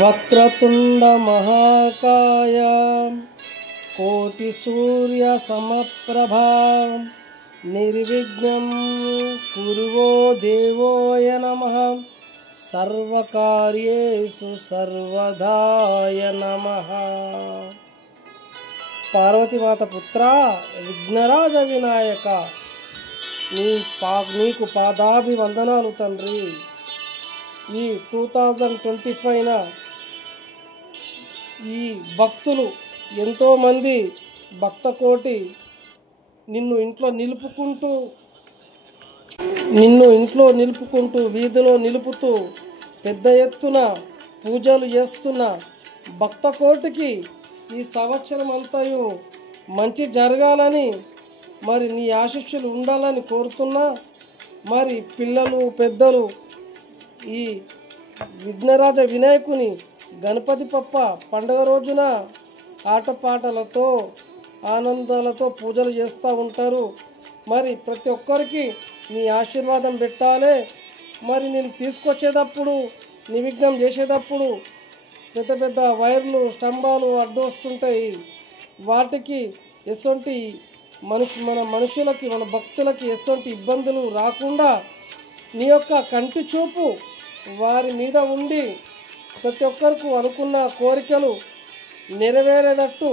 వక్రతుండ మహాకాయ కోటి సూర్య సమప్రభా నిర్విఘ్నం కురువో దేవోయ నమః సర్వకార్యేషు సర్వదాయ నమః. పార్వతీమాత పుత్ర విఘ్నరాజ వినాయక నీకు పాదాభివందనాలు తండ్రి. ఈ 2025న ఈ భక్తులు ఎంతోమంది భక్తకోటి నిన్ను ఇంట్లో నిలుపుకుంటూ వీధిలో నిలుపుతూ పెద్ద ఎత్తున పూజలు చేస్తున్న భక్తకోటికి ఈ సంవత్సరం అంతయు మంచి జరగాలని మరి నీ ఆశీస్సులు ఉండాలని కోరుతున్నా. మరి పిల్లలు పెద్దలు ఈ విఘ్నరాజ వినాయకుని గణపతి పప్ప పండుగ రోజున ఆటపాటలతో ఆనందాలతో పూజలు చేస్తూ ఉంటారు. మరి ప్రతి ఒక్కరికి నీ ఆశీర్వాదం పెట్టాలి. మరి నేను తీసుకొచ్చేటప్పుడు నిమగ్నం చేసేటప్పుడు పెద్ద పెద్ద వైర్లు స్తంభాలు అడ్డొస్తుంటాయి. వాటికి ఎటువంటి మన మనుషులకి మన భక్తులకి ఎటువంటి ఇబ్బందులు రాకుండా నీ యొక్క కంటి చూపు వారి మీద ఉండి ప్రతి ఒక్కరికి అనుకున్న కోరికలు నెరవేరేటట్టు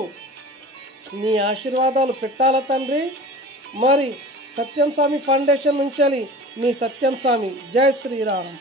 నీ ఆశీర్వాదాలు పెట్టాల తండ్రి. మరి సత్యం స్వామి ఫౌండేషన్ నుంచి మీ సత్యం స్వామి. జై శ్రీరామ్.